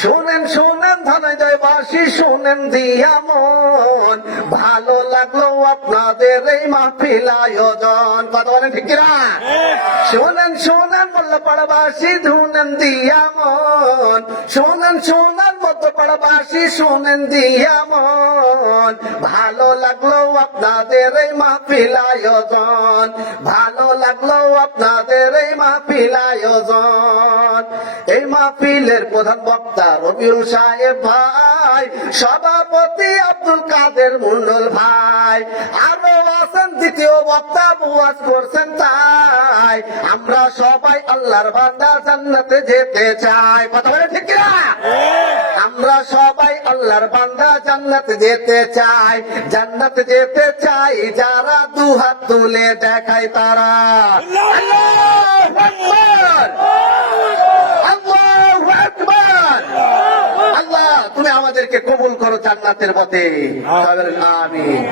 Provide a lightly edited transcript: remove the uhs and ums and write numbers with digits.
শোনেন শোনেন ধনঞ্জয়বাসী, শোনেন দিয়া মন, ভালো লাগলো আপনাদের এই মাহফিল আয়োজন। কথা বলেন ঠিক কিনা? শোনেন শোনেন মোল্লাপাড়াবাসী, শুনেন দিয়া মন, শোনেন শোনেন মধ্যপাড়াবাসী, শোনেন দিয়া মন, ভালো লাগলো আপনাদের এই মাহফিল আয়োজন, ভালো লাগলো আপনাদের এই মাহফিল আয়োজন। এই মাহফিলের প্রধান বক্তা রবিউল সাহেব ভাই, সভাপতি আব্দুল কাদের মন্ডল ভাই, আরো আছেন দ্বিতীয় বক্তা বুয়াজ করছেন তাই। আমরা সবাই আল্লাহর বান্দা, জান্নাতে যেতে চাই। কথা বলে ঠিক কিনা? আমরা সবাই আল্লাহর বান্দা, জান্নাতে যেতে চাই, জান্নাতে যেতে চাই। যারা দুহাত তুলে দেখায় তারা আল্লাহু আকবার, আল্লাহু আকবার। আল্লাহ তুমি আমাদেরকে কবুল করো জান্নাতের পথে। আমিন।